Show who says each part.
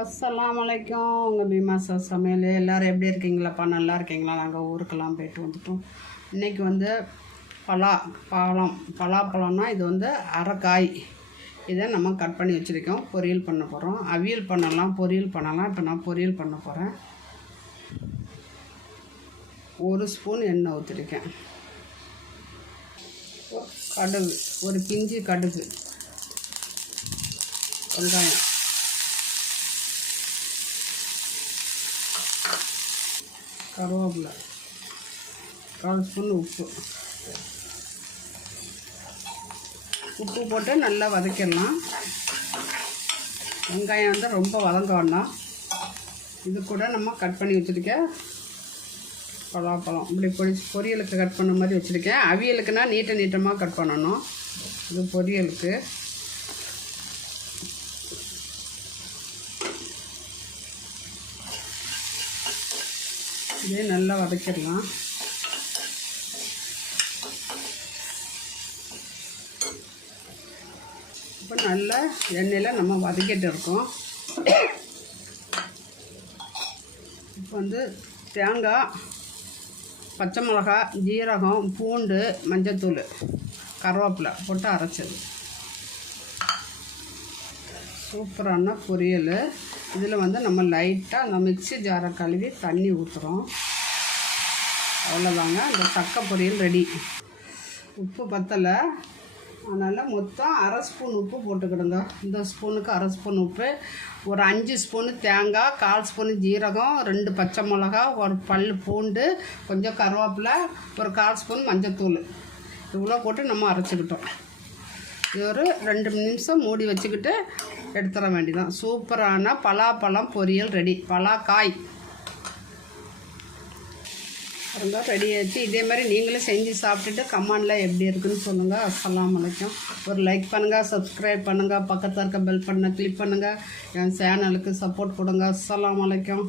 Speaker 1: அஸ்லாம் வலைக்கும் உங்கள் பீமா சார் சமையல் எல்லோரும் எப்படி இருக்கீங்களாப்பா? நல்லா இருக்கீங்களா? நாங்கள் ஊருக்கெல்லாம் போயிட்டு வந்துட்டோம். இன்றைக்கி வந்து பலா பழம். பலாப்பழம்னா இது வந்து அரைக்காய். இதை நம்ம கட் பண்ணி வச்சுருக்கோம். பொரியல் பண்ண போகிறோம் அவியல் பண்ணலாம் பொரியல் பண்ணலாம். இப்போ நான் பொரியல் பண்ண போகிறேன் ஒரு ஸ்பூன் எண்ணெய் ஊற்றிருக்கேன் கடுகு ஒரு பிஞ்சு கடுகு. வெங்காயம். கருவேப்பிலை. கால் ஸ்பூன் உப்பு. உப்பு போட்டு நல்லா வதக்கிடலாம். வெங்காயம் வந்து ரொம்ப வதங்க வேண்டாம். இது கூட நம்ம கட் பண்ணி வச்சுருக்கேன் பலாப்பழம். இப்படி பொடி பொரியலுக்கு கட் பண்ண மாதிரி வச்சுருக்கேன். அவியலுக்குன்னா நீட்ட நீட்டமாக கட் பண்ணணும். இது பொரியலுக்கு. இதே நல்லா வதக்கிடலாம். இப்போ நல்லா எண்ணெயில் நம்ம வதக்கிட்டு இருக்கோம். இப்போ வந்து தேங்காய் பச்சை மிளகா ஜீரகம் பூண்டு மஞ்சத்தூள் கருவேப்பிலை போட்டு அரைச்சது. சூப்பரான பொரியல். இதில் வந்து நம்ம லைட்டாக அந்த மிக்ஸி ஜாரை கழுவி தண்ணி ஊற்றுறோம் அவ்வளோதாங்க இந்த தக்க பொரியல் ரெடி. உப்பு பத்தலை. அதனால் மொத்தம் அரை ஸ்பூன் உப்பு போட்டுக்கிடுங்க. இந்த ஸ்பூனுக்கு அரை ஸ்பூன் உப்பு. ஒரு அஞ்சு ஸ்பூனு தேங்காய் கால் ஸ்பூனு ஜீரகம் ரெண்டு பச்சை மிளகா ஒரு பல் பூண்டு கொஞ்சம் கருவேப்பிலை ஒரு கால் ஸ்பூன் மஞ்சத்தூள். இவ்வளோ போட்டு நம்ம அரைச்சிக்கிட்டோம். ஒரு ரெண்டு நிமிஷம் மூடி வச்சுக்கிட்டு எடுத்துட வேண்டியதான் சூப்பரான பலாப்பழம் பொரியல் ரெடி. பலாக்காய். ரொம்ப ரெடி ஆச்சு இதே மாதிரி நீங்களும் செஞ்சு சாப்பிட்டுட்டு கமெண்டில் எப்படி இருக்குன்னு சொல்லுங்கள் அஸ்லாம் வலைக்கும் ஒரு லைக் பண்ணுங்கள் சப்ஸ்கிரைப் பண்ணுங்கள் பக்கத்தில் இருக்க பெல் பண்ண கிளிக் பண்ணுங்கள் என் சேனலுக்கு சப்போர்ட் கொடுங்க. அஸ்லாம் வலைக்கும்